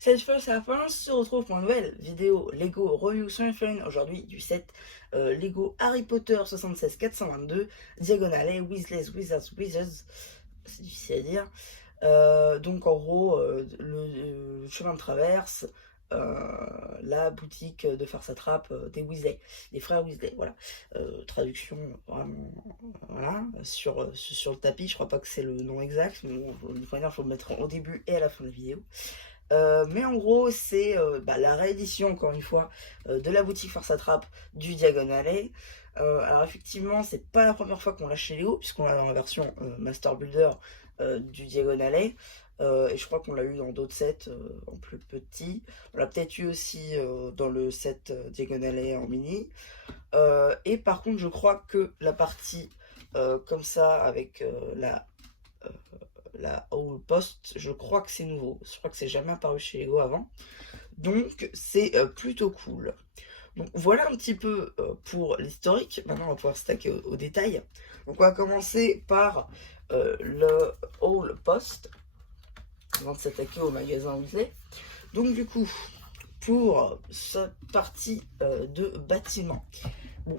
Cette fois, ça va, on se retrouve pour une nouvelle vidéo Lego Review sur Fun aujourd'hui du set Lego Harry Potter 76422 Diagonale Weasley's Wizards Wizards, c'est difficile à dire. Donc en gros, le chemin de traverse, la boutique de farce attrape des Weasley, des frères Weasley, voilà. Traduction vraiment, voilà, sur le tapis, je crois pas que c'est le nom exact, mais bon, de toute manière, il faut le mettre au début et à la fin de la vidéo. Mais en gros, c'est la réédition, encore une fois, de la boutique Farce Attrape du Diagon Alley. Alors effectivement, c'est pas la première fois qu'on l'a chez Léo, puisqu'on l'a dans la version Master Builder du Diagon Alley. Et je crois qu'on l'a eu dans d'autres sets en plus petit. On l'a peut-être eu aussi dans le set Diagon Alley en mini. Et par contre, je crois que la partie comme ça, avec la Owl Post, je crois que c'est nouveau. Je crois que c'est jamais apparu chez Lego avant. Donc c'est plutôt cool. Donc voilà un petit peu pour l'historique. Maintenant on va pouvoir stacker au détail. Donc on va commencer par le Owl Post avant de s'attaquer au magasin Weasley. Donc du coup, pour cette partie de bâtiment, bon.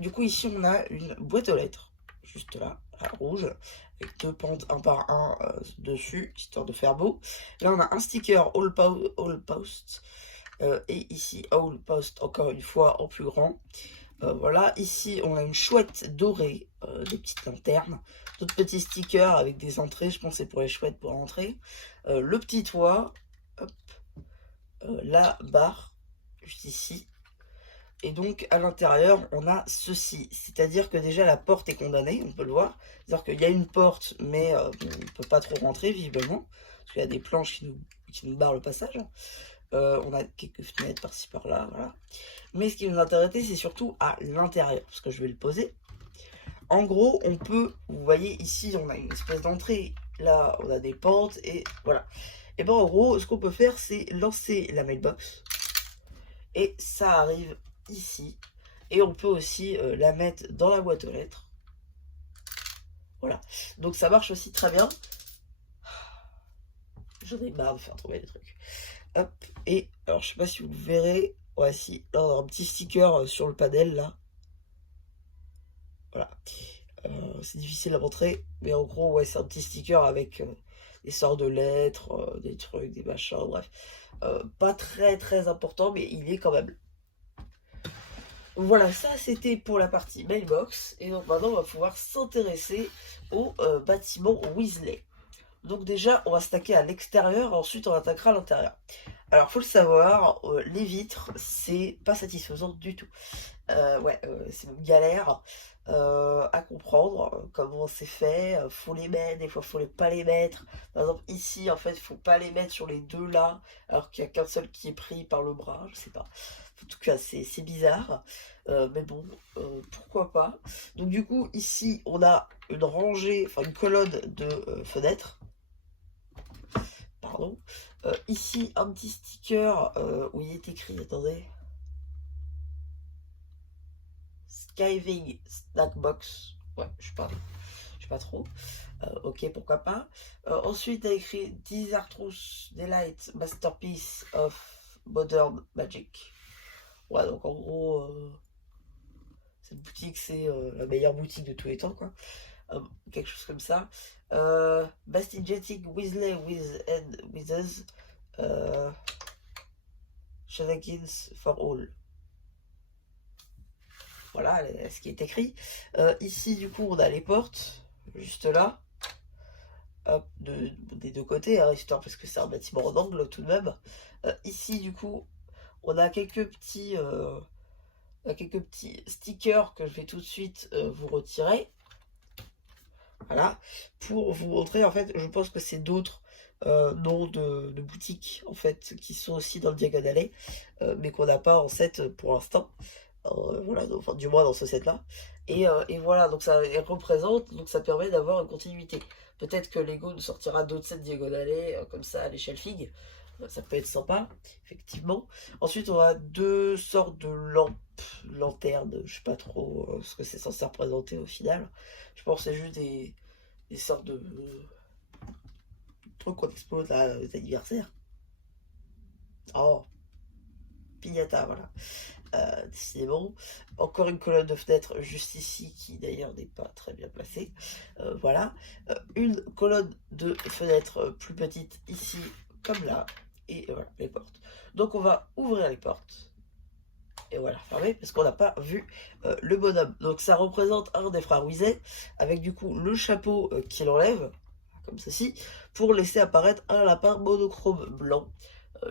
Du coup ici on a une boîte aux lettres, juste là, rouge, avec deux pentes un par un dessus, histoire de faire beau. Là on a un sticker All Post, et ici All Post encore une fois en plus grand. Voilà, ici on a une chouette dorée, des petites lanternes, d'autres petits stickers avec des entrées, je pense que c'est pour les chouettes pour entrer. Le petit toit, hop, la barre, juste ici. Et donc à l'intérieur on a ceci, c'est-à-dire que déjà la porte est condamnée, on peut le voir, c'est-à-dire qu'il y a une porte mais on ne peut pas trop rentrer visiblement, parce qu'il y a des planches qui nous barrent le passage. On a quelques fenêtres par-ci par-là, voilà. Mais ce qui nous intéresse, c'est surtout à l'intérieur, parce que je vais le poser. En gros on peut, vous voyez ici on a une espèce d'entrée, là on a des portes et voilà. Et ben en gros ce qu'on peut faire c'est lancer la mailbox, et ça arrive ici, et on peut aussi la mettre dans la boîte aux lettres, voilà, donc ça marche aussi très bien. J'en ai marre de faire tomber les trucs, hop. Et alors je sais pas si vous le verrez, ouais, si, là, on a un petit sticker sur le panel là, voilà. C'est difficile à montrer, mais en gros ouais c'est un petit sticker avec des sortes de lettres, des trucs, des machins, bref, pas très important, mais il est quand même. Voilà, ça c'était pour la partie mailbox, et donc maintenant on va pouvoir s'intéresser au bâtiment Weasley. Donc déjà on va stacker à l'extérieur, ensuite on attaquera à l'intérieur. Alors faut le savoir, les vitres c'est pas satisfaisant du tout. C'est une galère à comprendre comment c'est fait. Faut les mettre, des fois faut pas les mettre. Par exemple ici en fait faut pas les mettre sur les deux là, alors qu'il n'y a qu'un seul qui est pris par le bras, je sais pas. En tout cas c'est bizarre, mais bon, pourquoi pas. Donc du coup ici on a une rangée, enfin une colonne de fenêtres, pardon. Ici un petit sticker où il est écrit, attendez, Skiving Snack Box. Ouais, je sais pas trop. Ok, pourquoi pas. Ensuite, il a écrit Disartrous Delight Masterpiece of Modern Magic. Ouais, donc en gros, cette boutique, c'est la meilleure boutique de tous les temps, quoi. Quelque chose comme ça. Bastingetic Weasley with and Withers. Shenanigans for All. Voilà ce qui est écrit. Ici, du coup, on a les portes, juste là. Hop, des deux côtés, hein, histoire, parce que c'est un bâtiment en angle tout de même. Ici, du coup, on a quelques petits stickers que je vais tout de suite vous retirer. Voilà, pour vous montrer, en fait, je pense que c'est d'autres noms de boutiques, en fait, qui sont aussi dans le Diagon Alley, mais qu'on n'a pas en set pour l'instant. Voilà, enfin, du moins dans ce set là, et voilà, donc ça représente, donc ça permet d'avoir une continuité. Peut-être que Lego nous sortira d'autres sets diagonalés comme ça à l'échelle Fig, ça peut être sympa effectivement. Ensuite on a deux sortes de lampes, lanternes, je sais pas trop ce que c'est censé représenter au final. Je pense que c'est juste des sortes truc qu'on explose là, aux anniversaires. Oh, pignata, voilà. Décidément. Encore une colonne de fenêtres juste ici, qui d'ailleurs n'est pas très bien placée. Voilà. Une colonne de fenêtres plus petite ici, comme là. Et voilà, les portes. Donc on va ouvrir les portes. Et voilà, fermé, parce qu'on n'a pas vu le bonhomme. Donc ça représente un des frères Weasley, avec du coup le chapeau qu'il enlève, comme ceci, pour laisser apparaître un lapin monochrome blanc.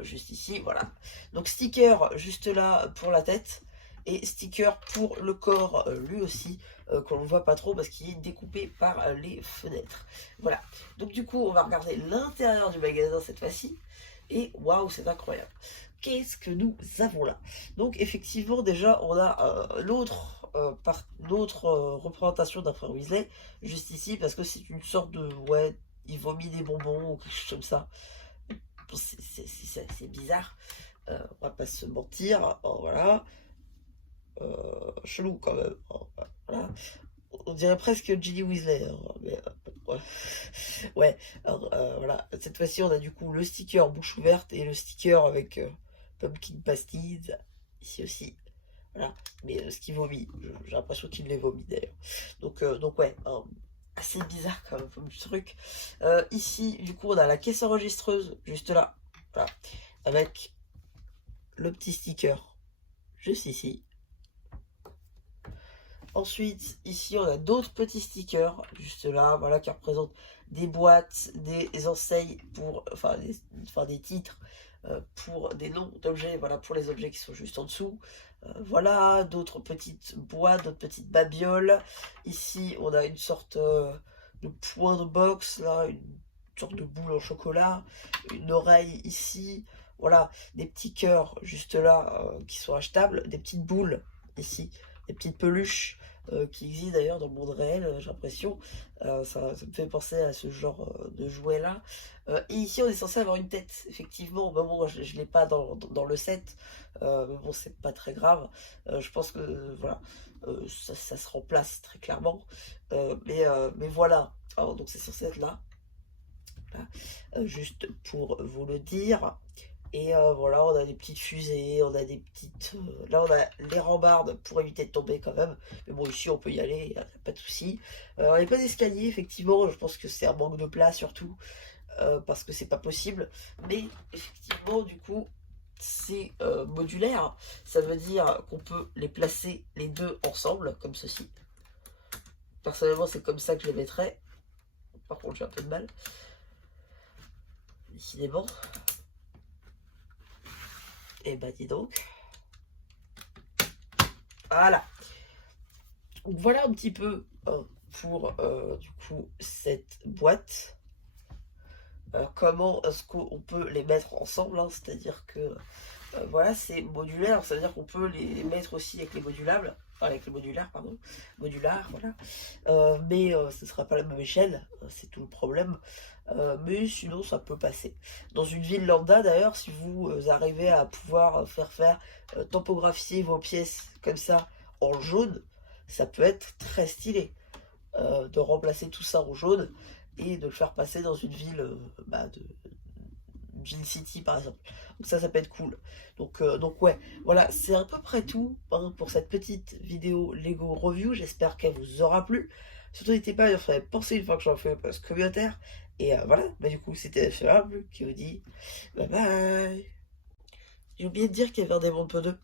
Juste ici, voilà. Donc sticker juste là pour la tête, et sticker pour le corps lui aussi, qu'on ne voit pas trop parce qu'il est découpé par les fenêtres. Voilà, donc du coup on va regarder l'intérieur du magasin cette fois-ci, et waouh, c'est incroyable. Qu'est-ce que nous avons là? Donc effectivement déjà on a l'autre représentation d'un frère Weasley juste ici, parce que c'est une sorte de, ouais, il vomit des bonbons ou quelque chose comme ça. C'est bizarre, on va pas se mentir. Oh, voilà, chelou quand même. Oh, voilà. On dirait presque Ginny Weasley, hein, mais, ouais. Ouais, alors, voilà, cette fois-ci on a du coup le sticker bouche ouverte et le sticker avec Pumpkin Pasties ici aussi, voilà. Mais ce qui vomit, j'ai l'impression qu'il les vomit d'ailleurs. Donc ouais, assez bizarre quand même comme truc. Ici, du coup, on a la caisse enregistreuse juste là, voilà, avec le petit sticker juste ici. Ensuite, ici, on a d'autres petits stickers juste là, voilà, qui représentent des boîtes, des enseignes pour, enfin, des titres pour des noms d'objets, voilà, pour les objets qui sont juste en dessous. Voilà, d'autres petites boîtes, d'autres petites babioles. Ici, on a une sorte de point de box, là, une sorte de boule en chocolat, une oreille ici, voilà, des petits cœurs juste là qui sont achetables, des petites boules ici, des petites peluches qui existent d'ailleurs dans le monde réel, j'ai l'impression. Ça me fait penser à ce genre de jouet là. Et ici on est censé avoir une tête, effectivement. Bah bon, je ne l'ai pas dans le set, mais bon, c'est pas très grave. Je pense que voilà, ça se remplace très clairement. Mais voilà. Alors, donc c'est censé être là. Voilà. Juste pour vous le dire. Et voilà, on a des petites fusées, on a des petites... là, on a les rambardes pour éviter de tomber quand même. Mais bon, ici, on peut y aller, pas de souci. Il n'y a pas d'escalier, effectivement. Je pense que c'est un manque de place, surtout. Parce que c'est pas possible. Mais effectivement, du coup, c'est modulaire. Ça veut dire qu'on peut les placer les deux ensemble, comme ceci. Personnellement, c'est comme ça que je les mettrais. Par contre, j'ai un peu de mal. Décidément. Et bah dis donc. Voilà. Donc voilà un petit peu pour du coup cette boîte. Comment est-ce qu'on peut les mettre ensemble, hein, c'est-à-dire que voilà, c'est modulaire, ça veut dire qu'on peut les mettre aussi avec les modulables, enfin avec les modulaires, pardon, modulaires, voilà. Mais ce ne sera pas la même échelle, c'est tout le problème. Mais sinon ça peut passer. Dans une ville lambda d'ailleurs, si vous arrivez à pouvoir faire topographier vos pièces comme ça en jaune, ça peut être très stylé de remplacer tout ça en jaune et de le faire passer dans une ville Ville City par exemple. Donc ça peut être cool. Donc ouais, voilà, c'est à peu près tout hein, pour cette petite vidéo Lego Review. J'espère qu'elle vous aura plu. Surtout n'hésitez pas à faire penser une fois que j'en fais un post communautaire. Et voilà, bah du coup c'était FR qui vous dit bye bye. J'ai oublié de dire qu'il y avait un démon de peu 2.